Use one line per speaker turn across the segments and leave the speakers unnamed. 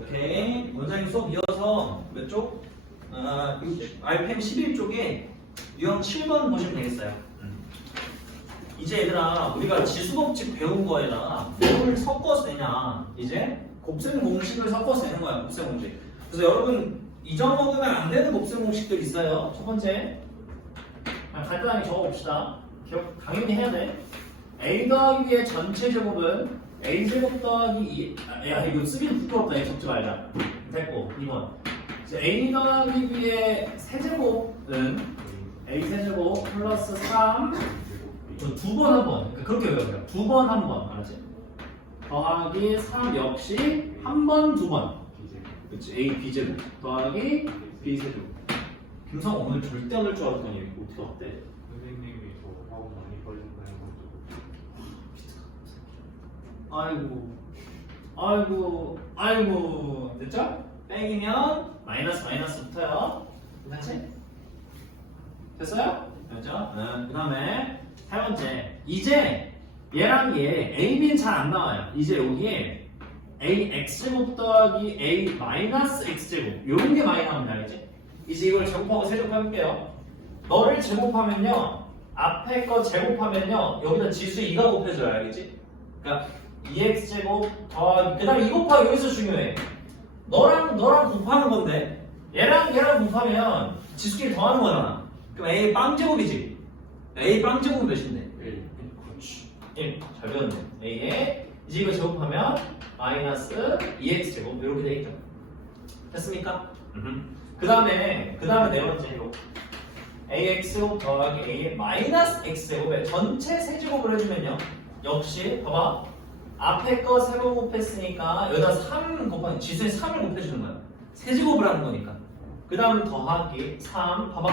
오케이. 원장님 수업 이어서 몇 쪽? 아, RPM 11쪽에 유형 7번 보시면 되겠어요. 음. 이제 얘들아, 우리가 지수법칙 배운 거에다가 뭘 섞어서 내냐. 이제 곱셈 공식을 섞어서 내는 거야, 곱셈 공식. 그래서 여러분, 잊어먹으면 안 되는 곱셈 공식들 있어요. 첫 번째. 아, 간단하게 적어봅시다. 기억 당연히 해야 돼. a 더하기 b의 전체 제곱은 a 제곱 더하기 2. 아, 야 이거 쓰기는 부끄럽다. 이거 적지 말자. 됐고 2번. 이제 a 더하기 b의 세제곱은 a 세제곱 플러스 3. 두번 한 번. 그러니까 그렇게 외워요. 두 번 한 번. 알았지? 더하기 3 역시 한 번, 두 번. 그치? a b 제곱 더하기 b 세제곱. 김성 오늘 절대 안할줄 알았더니 어떻게 왔대?
선생님이 저 하고 많이 걸린다는 것도
아이고 아이고 아이고 됐죠? 빼기면 마이너스 마이너스 붙어요 됐지? 됐어요? 됐죠? 네. 그 다음에 세 번째 이제 얘랑 얘 A, B는 잘 안 나와요 이제 여기에 A X제곱 더하기 A 마이너스 X제곱 요런 게 많이 나옵니다 알겠지? 이제 이걸 제곱하고 세제곱해볼게요 너를 제곱하면요 앞에 거 제곱하면요 여기다 지수 2가 곱해줘요 알겠지? 그러니까 2x제곱 더하기 그 다음에 이 곱하기 여기서 중요해. 너랑 너랑 곱하는 건데 얘랑 얘랑 곱하면 지수끼리 더하는 거잖아. 그럼 a 빵제곱이지? A 빵제곱은 몇인데? 1 그렇지. 1잘 배웠네. A에 이제 이거 제곱하면 마이너스 2x제곱 이렇게 돼 있죠. 됐습니까? 그 다음에 그 다음에 네 번째 이거 ax 더하기 a의 마이너스 x제곱의 전체 세제곱을 해주면요. 역시 봐봐 앞에 거 세번 곱했으니까 여기다 3 곱하기 지수에 3을 곱해주는 거야 세제곱을 하는 거니까 그 다음 더하기 3 봐봐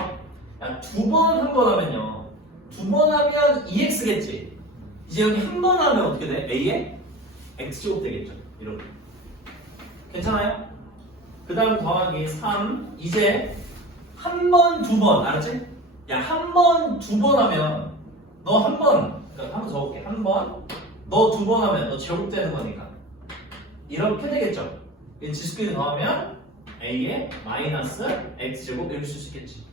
야 두 번 한 번 하면요 두 번 하면 2x겠지 이제 여기 한 번 하면 어떻게 돼? a에 x제곱 되겠죠 이렇게 괜찮아요? 그 다음 더하기 3 이제 한 번, 두 번, 알았지? 야, 한 번, 두 번 하면 너 한 번, 그러니까 한번 적을게. 한 번, 너 두 번 하면 너 제곱되는 거니까. 이렇게 되겠죠? 이 지수끼리 더하면 a의 마이너스 x제곱 이렇게 쓸 수 있겠지.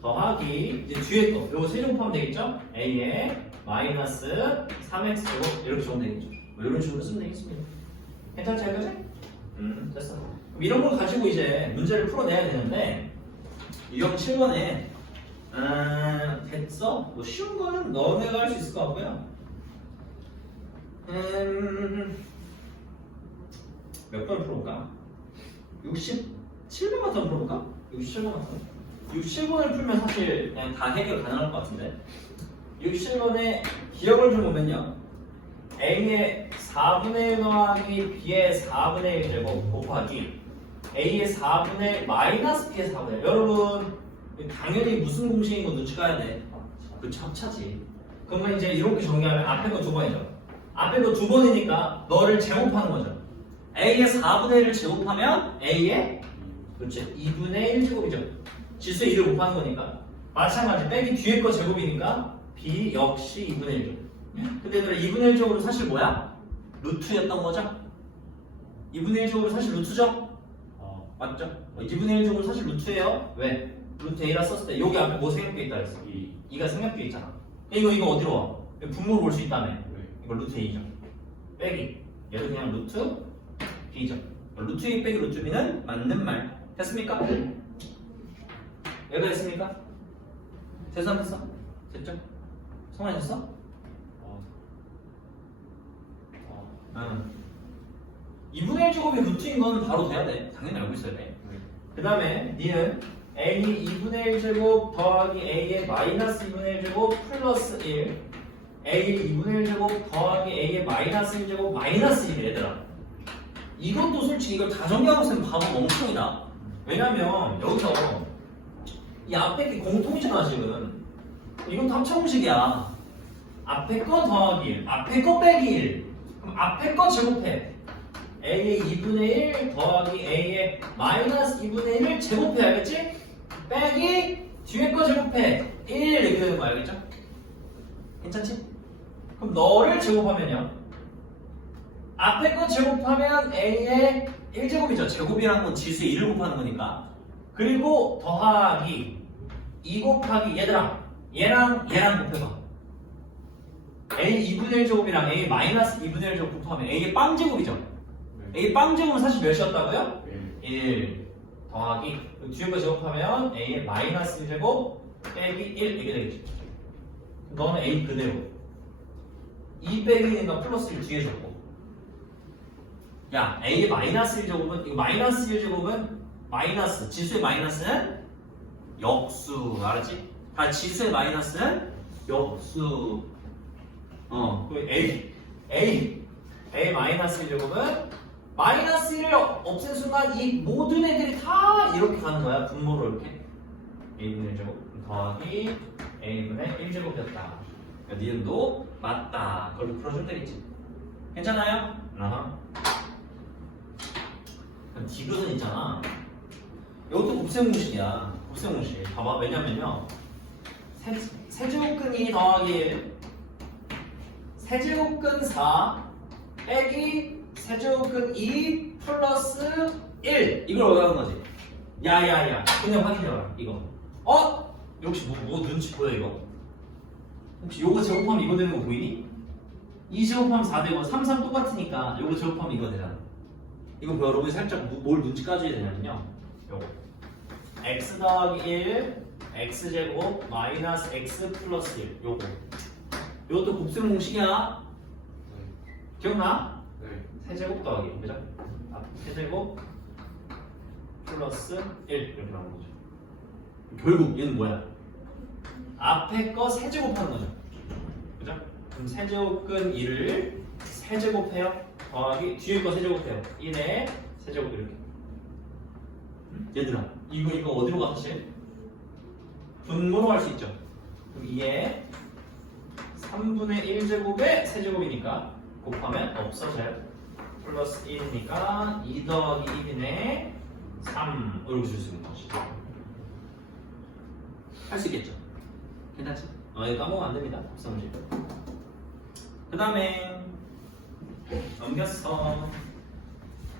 더하기 이제 뒤에 거, 요거 세제곱하면 되겠죠? a의 마이너스 3x제곱 이렇게 적으면 되겠죠. 뭐 이런 식으로 쓰면 되겠습니다. 괜찮지, 그지? 음, 됐어. 그럼 이런 걸 가지고 이제 문제를 풀어내야 되는데 유형 7번에 아, 됐어? 뭐 쉬운 거는 너네가 할 수 있을 것 같고요. 음, 몇 번을 풀어볼까? 67번부터 풀어볼까? 67번부터. 67번을 풀면 사실 그냥 다 해결 가능할 것 같은데. 67번에 기억을 좀 보면요. A의 4분의 1 더하기 B의 4분의 1 제곱 곱하기 A의 4분의 1 마이너스 B의 4분의 1 여러분 당연히 무슨 공식인 거 눈치 까야 돼 그쵸 합차지 그러면 이제 이렇게 정리하면 앞에 거 두 번이죠 앞에 거 두 번이니까 너를 제곱하는 거죠 A의 4분의 1을 제곱하면 A의 그렇지 2분의 1 제곱이죠 지수의 2를 곱하는 거니까 마찬가지 빼기 뒤에 거 제곱이니까 B 역시 2분의 1 제곱 근데 얘들아 2분의 1제곱은 사실 뭐야? 루트였던 거죠? 2분의 1제곱은 사실 루트죠? 어, 맞죠? 2분의 1제곱은 사실 루트예요. 왜? 루트 A라 썼을 때 여기 앞에 뭐 생략돼 있다 그랬어? 2. 2가 생략돼 있잖아. 이거 이거 어디로 와? 분모를 볼수 있다며. 이거 루트 A죠. 빼기. 얘도 그냥 루트 B죠. 루트 A 빼기 루트 B는 맞는 말. 됐습니까? 얘가 됐습니까? 됐어? 됐죠? 성공하셨어? 응. 2분의 1 제곱이 루트인 건 바로 돼야 돼. 당연히 알고 있어야 돼. 그 다음에 니는 a 2분의 1 제곱 더하기 a의 마이너스 2분의 1 제곱 플러스 1 a 2분의 1 제곱 더하기 a의 마이너스 1 제곱 마이너스 1 얘들아. 이것도 솔직히 이걸 다 정리하고 있으면 바보 멍청이다. 왜냐면 여기서 이 앞에 게 공통이잖아 지금. 이건 다 합차공식이야. 앞에 거 더하기 1, 앞에 거 빼기 1. 그럼 앞에 거 제곱해. a의 2분의 1 더하기 a의 마이너스 2분의 1을 제곱해야겠지? 빼기 뒤에 거 제곱해. 1 이렇게 되는 거 알겠죠? 괜찮지? 그럼 너를 제곱하면요. 앞에 거 제곱하면 a의 1제곱이죠. 제곱이라는 건 지수의 1을 곱하는 거니까. 그리고 더하기 2 곱하기 얘들아 얘랑 얘랑 곱해봐. a 2분의 1 제곱이랑 a 마이너스 2분의 1 제곱 곱하면 a의 빵 제곱이죠.
네.
a 빵 제곱은 사실 몇이었다고요?
네.
1 더하기 그 뒤에 거 제곱하면 a의 마이너스 1 제곱 빼기 1 이게 되겠지 너는 a 그대로 2 빼기 1이니까 플러스 1 뒤에 줬고 야 a의 마이너스 1제곱은 이거 마이너스 1제곱은 마이너스 지수의 마이너스는 역수 알았지? 다 지수의 마이너스는 역수 어그 a a a 마이너스 1제곱은 마이너스 1을 없앤 순간 이 모든 애들이 다 이렇게 가는 거야. 분모로 이렇게. a분의 1제곱 더하기 a분의 1제곱이었다. 그러니까 니은도 맞다. 그걸로 풀어주면 되겠지. 괜찮아요? 아하. 디귿은 있잖아. 이것도 곱셈공식이야. 곱셈공식. 봐봐. 왜냐면요. 세, 세제곱근이 더하기 1 세제곱근 4 빼기 세제곱근 2 플러스 1 이걸 원하는 거지 야야야 그냥 확인해봐 이거 어? 역시 뭐, 뭐 눈치 보여 이거? 혹시 요거 제곱하면 이거 되는 거 보이니? 2 제곱하면 4 되고 3, 3 똑같으니까 요거 제곱하면 이거 되잖아. 이거 뭐 여러분이 살짝 뭐- 뭘 눈치 까줘야 되냐면요. 요거. x 더하기 1 x제곱 마이너스 x 플러스 1 요거. 요것도 곱셈 공식이야. 기억나?
네.
세제곱 더하기 그죠? 아, 세제곱 플러스 1 이렇게 나오는 거죠 결국 얘는 뭐야? 앞에 거 세제곱하는 거죠 그죠? 그럼 세제곱근 1을 세제곱해요 더하기 뒤에 거 세제곱해요 1에 세제곱 이렇게 음? 얘들아 이거 이거 어디로 갔지? 분모로 할 수 있죠 그럼 2에 3분의 1제곱에 세제곱이니까 곱하면 없어져요. 플러스 1이니까 2 더하기 1이네 3 이렇게 줄수 있는 것이 할 수 있겠죠? 괜찮지? 어, 이거 까먹으면 안 됩니다. 곱셈문제. 그 다음에 넘겼어.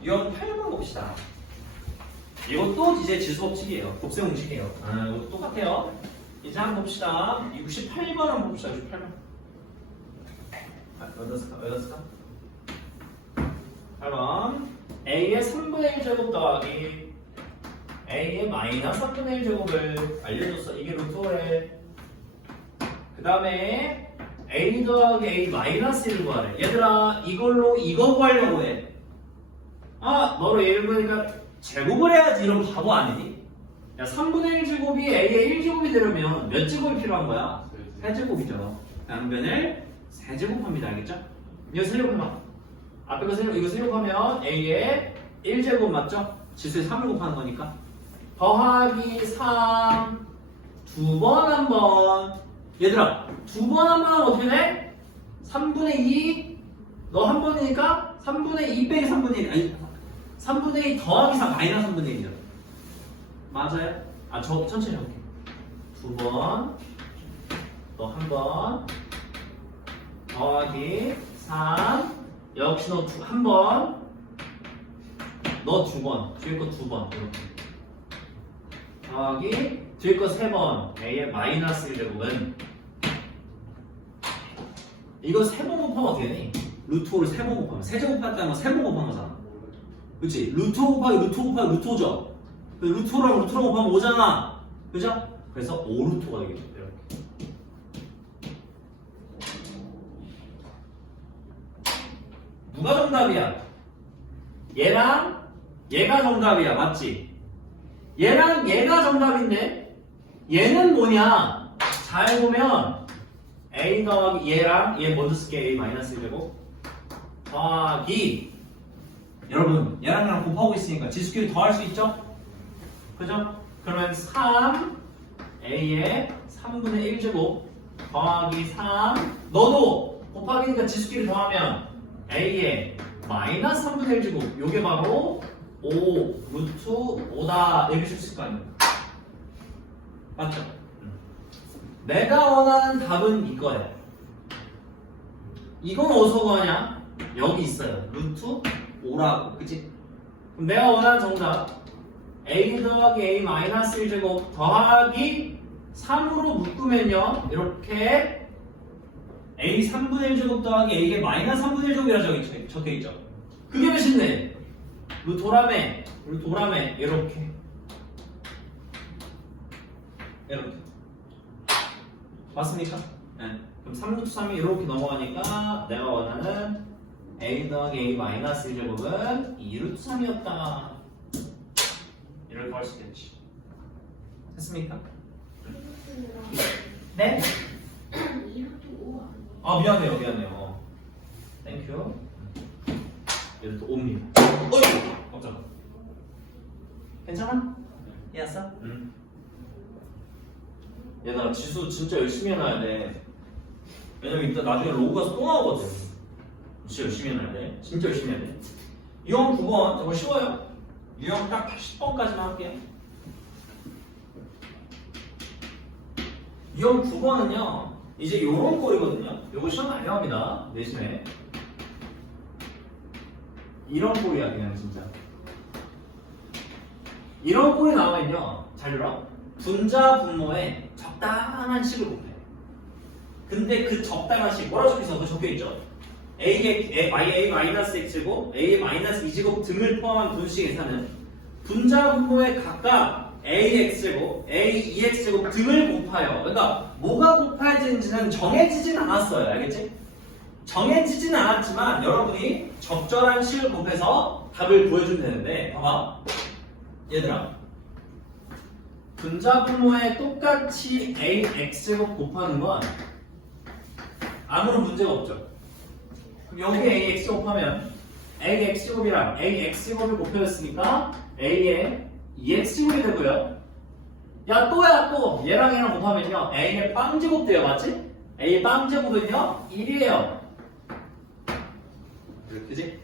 이거 8번 봅시다. 이것도 이제 지수 법칙이에요. 곱셈 공식이에요. 아, 이것도 똑같아요. 이제 한번 봅시다. 68번 한번 봅시다. 68번. 아? 어디다 쓸까? 8번. A의 3분의 1 제곱 더하기 A의 마이너스 3분의 1 제곱을 알려줬어. 이게 루트래. 그 다음에 A 더하기 A 마이너스 1을 구하래. 얘들아, 이걸로 이거 구하려고 해. 아, 너로 예를 들니까 제곱을 해야지. 이런 바보 아니니? 야, 3분의 1 제곱이 A의 1 제곱이 되려면 몇 제곱이 필요한 거야? 세제곱이죠. 양변을 세제곱합니다. 알겠죠? 이거 세제곱해봐. 앞에 거 세제곱, 이거 세제곱하면 A의 1제곱 맞죠? 지수에 3을 곱하는 거니까. 더하기 3, 두 번 한 번. 얘들아, 두 번 한 번 하면 어떻게 돼? 3분의 2, 너 한 번이니까 3분의 2 빼기 3분의 1. 아니, 3분의 2 더하기 3, 마이너스 3분의 1이죠. 맞아요? 아, 저 천천히 해볼게. 두 번, 또한 번, 더하기 3, 역시 너 한 번, 너 두 번, 뒤에 거 두 번, 이렇게. 더하기 뒤에 거세 번, a의 마이너스 1제곱은 이거 세번 곱하면 어떻게 되니? 루트 5를 세번 곱하면 세제곱 했다는 건세번 곱한 거잖아. 그치? 루트 5 곱하기 루트 5 곱하기 루트 5죠? 루트 5랑 루트랑 곱하면 5잖아. 그죠? 그래서 5루트가 되겠죠. 누가 정답이야? 얘랑 얘가 정답이야. 맞지? 얘랑 얘가 정답인데 얘는 뭐냐? 잘 보면 a 더하기 얘랑 얘 먼저 쓸게 a 마이너스 1제곱 더하기 여러분 얘랑 얘랑 곱하고 있으니까 지수끼리 더할 수 있죠? 그죠? 그러면 3 a의 3분의 1제곱 더하기 3 너도 곱하기니까 지수끼리 더하면 a의 마이너스 3분의 1제곱 요게 바로 5 루트 5다 이렇게 쓸수 있을 거 아니에요 맞죠? 내가 원하는 답은 이거야 이건 어디서 구하냐? 여기 있어요. 루트 5라고, 그치? 그럼 내가 원하는 정답 a 더하기 a 마이너스 1제곱 더하기 3으로 묶으면요 이렇게 a 3분의 1제곱 더하기 a의 마이너스 3분의 1제곱이라 적혀, 적혀 있죠 그게 몇인데? 루트 오라메 루트 오라메 이렇게 이렇게 맞습니까? 네. 그럼 3루트 3이 이렇게 넘어가니까 내가 원하는 a 더하기 a 마이너스 1제곱은 2루트 3이었다 이렇게 할 수 있겠지 됐습니까? 네?
이루트 5 아니에요?
아 미안해요 미안해요 땡큐 얘도 또 옵니다 어이 깜짝아 괜찮아? 이해했어? 응. 얘들아 지수 진짜 열심히 해놔야 돼. 왜냐면 이따 나중에 로우 가서 또 나오거든. 진짜 열심히 해놔야 돼. 진짜 열심히 해야 돼. 유형 9번 이거 쉬워요? 유형 딱 10번까지만 할게요 유형 9번은요 이제 요런 꼴이거든요. 요거 시험 많이 나옵니다 내신에. 이런 꼴이야 그냥 진짜 이런 꼴이 나오면요 잘 들어? 분자 분모에 적당한 식을 곱해. 근데 그 적당한 식 뭐라 적혀 있어? 그 적혀 있죠? A의 a, 마이너스 x제곱 a 마이너스 2제곱 등을 포함한 분식에 사는 분자 분모에 각각 ax제곱 a 2x제곱 등을 곱하여. 그러니까 뭐가 곱해지는지는 정해지진 않았어요. 알겠지? 정해지진 않았지만 여러분이 적절한 식을 곱해서 답을 보여주면 되는데 봐봐 얘들아 분자 분모에 똑같이 ax제곱 곱하는 건 아무런 문제가 없죠 그럼 여기 ax 곱하면 ax 제곱이랑 ax 제곱을 곱해줬으니까 a의 2x 제곱이 되고요. 야 또야 또 얘랑 얘랑 곱하면요 a의 빵 제곱 돼요 맞지? a의 빵 제곱은요 1이에요. 그지?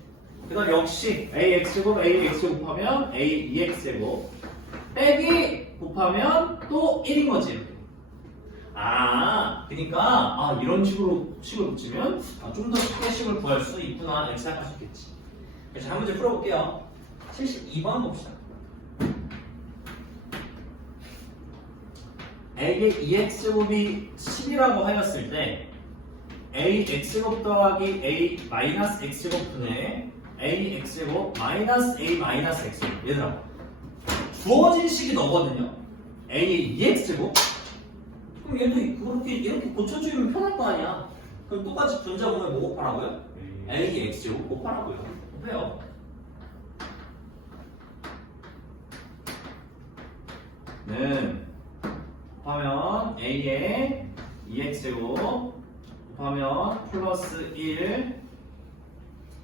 그다음 역시 ax 제곱 ax 제곱 곱하면 a 2x 제곱 빼기 곱하면 또 1인 거지. 아, 그러니까 아, 이런 식으로 식을 붙이면 아, 좀더 쉽게 식을 구할 수 있구나 이렇게 생각할 수 있겠지. 그래서 한 문제 풀어볼게요. 72번 봅시다. a의 2x제곱이 10이라고 하였을 때 a x제곱 더하기 a 마이너스 x제곱 분의 a x제곱 마이너스 a 마이너스 x제곱 얘들아 주어진 식이 너거든요. A의 2x제곱 그럼 얘도 그렇게 이렇게 고쳐주면 편할 거 아니야. 그럼 똑같이 분자 보면 뭐 곱하라고요? a x제곱 곱하라고요. 곱해요. 는 곱하면 a의 2x제곱 곱하면 플러스 1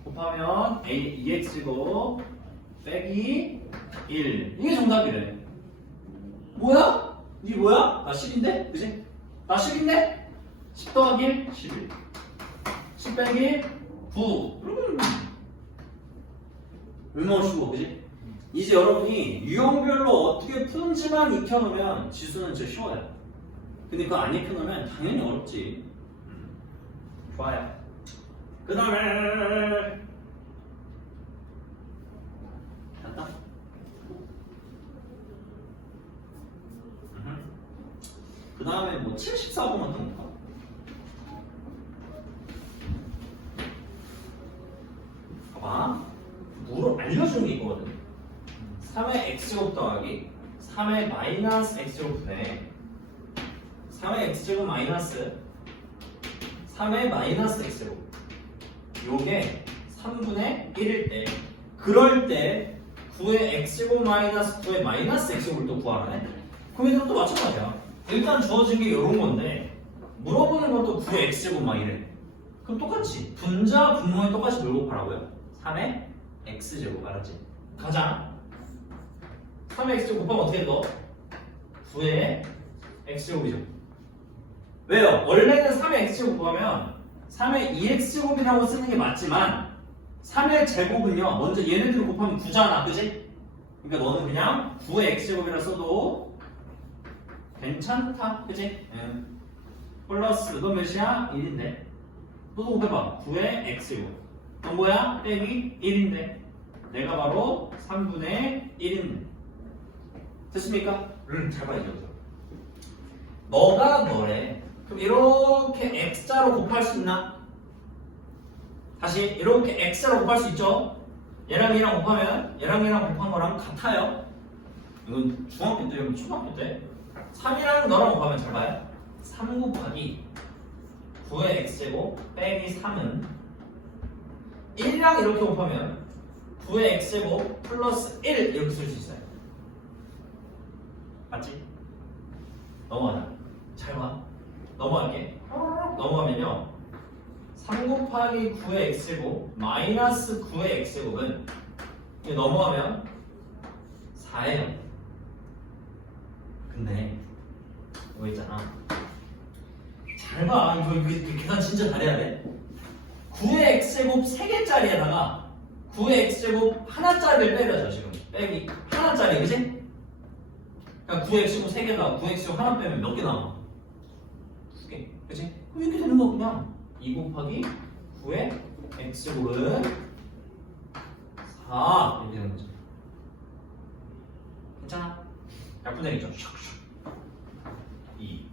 곱하면 a 2x제곱 빼기 1 이게 정답이래 뭐야? 니 뭐야? 나 10인데? 그지? 나 10인데? 10 더하기 1? 11 10 빼기 9 음. 얼마나 쉬워 그지? 이제 여러분이 유형별로 어떻게 푸는지만 익혀놓으면 지수는 진짜 쉬워요. 근데 그거 안 익혀놓으면 당연히 어렵지. 음, 좋아요. 그 다음에 됐다. 그 다음에 뭐 74번 같은 건가? 봐봐. 물어 알려주는 게 있거든. 3의 x제곱 더하기 3의 마이너스 x제곱 분의 3의 x제곱 마이너스 3의 마이너스 x제곱 요게 3분의 1일 때 그럴 때 9의 x제곱 마이너스 9의 마이너스 x제곱을 또 구하라네 그럼 이건 또 마찬가지야 일단 주어진 게 이런 건데 물어보는 건또 9의 x제곱 막 이래 그럼 똑같이 분자 분모에 똑같이 뭘 곱하라고요? 3의 x제곱 알았지? 가자 3의 x제곱 곱하면 어떻게 돼? 9의 x제곱이죠. 왜요? 원래는 3의 x제곱 곱하면 3의 2x제곱이라고 쓰는 게 맞지만 3의 제곱은요. 먼저 얘네들 곱하면 9잖아. 그지? 그러니까 너는 그냥 9의 x제곱이라 써도 괜찮다. 그지? 응. 플러스 너 몇이야? 1인데 너도 곱해봐. 9의 x제곱 그럼 뭐야? 빼기 1인데 내가 바로 3분의 1인데 됐습니까? 음, 잘 봐야죠. 뭐가 뭐래? 그럼 이렇게 x자로 곱할 수 있나? 다시 이렇게 x자로 곱할 수 있죠? 얘랑 얘랑 곱하면 얘랑 얘랑 곱한 거랑 같아요. 이건 중학교 때, 이건 초등학교 때. 3이랑 너랑 곱하면 잘 봐요. 3 곱하기 9의 x제곱 빼기 3은 1이랑 이렇게 곱하면 9의 x제곱 플러스 1 이렇게 쓸 수 있어요. 맞지? 넘어가자. 잘 봐. 넘어갈게. 넘어가면요. 3 곱하기 9의 x제곱 마이너스 9의 x제곱은 넘어가면 4예요. 근데 이거 있잖아. 잘 봐. 이거, 이거, 이거 계산 진짜 잘해야 돼. 9의 x제곱 3개짜리에다가 9의 x제곱 하나짜리를 때려줘 지금. 빼기 하나짜리 그지? 그러니까 9의 x제곱 3개가 9의 x제곱 하나 빼면 몇 개 남아? 2개. 그지? 그럼 이렇게 되는 거 그냥 2 곱하기 9의 x제곱은 4 이렇게 되는 거죠. 괜찮아? 약분되겠죠? 슉슉. 2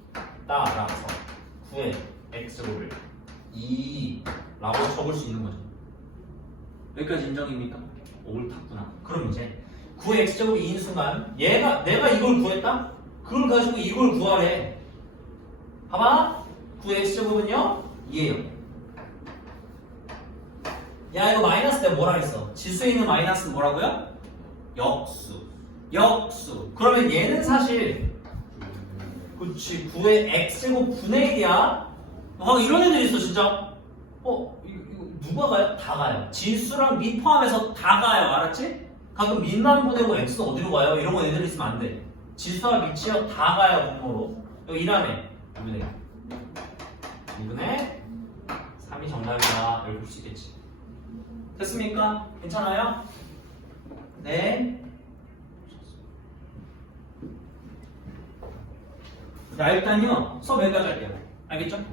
따라서 9의 x제곱을 2라고 적을 수 있는 거죠. 여기까지 인정입니까? 옳다구나. 그럼 이제 9의 x제곱이 2인 순간 얘가 내가 이걸 구했다? 그걸 가지고 이걸 구하래. 봐봐. 9의 x제곱은요? 2예요. 야 이거 마이너스 내가 뭐라 했어? 지수에 있는 마이너스는 뭐라고요? 역수. 역수. 그러면 얘는 사실 그렇지 9의 x제곱 분의 1이야 아 이런 애들이 있어 진짜 어 이거, 누가 가요? 다 가요 지수랑 미 포함해서 다 가요 알았지? 가끔 민만 보내고 x는 어디로 가요? 이런 거 애들 있으면 안돼 지수와 미치요 다 가요 분모로 여기 1하네 2분의 2분의 3이 정답이다 이렇게 볼 수 있겠지 됐습니까? 괜찮아요? 네 자 일단요 수업 여기까지 할게요 알겠죠?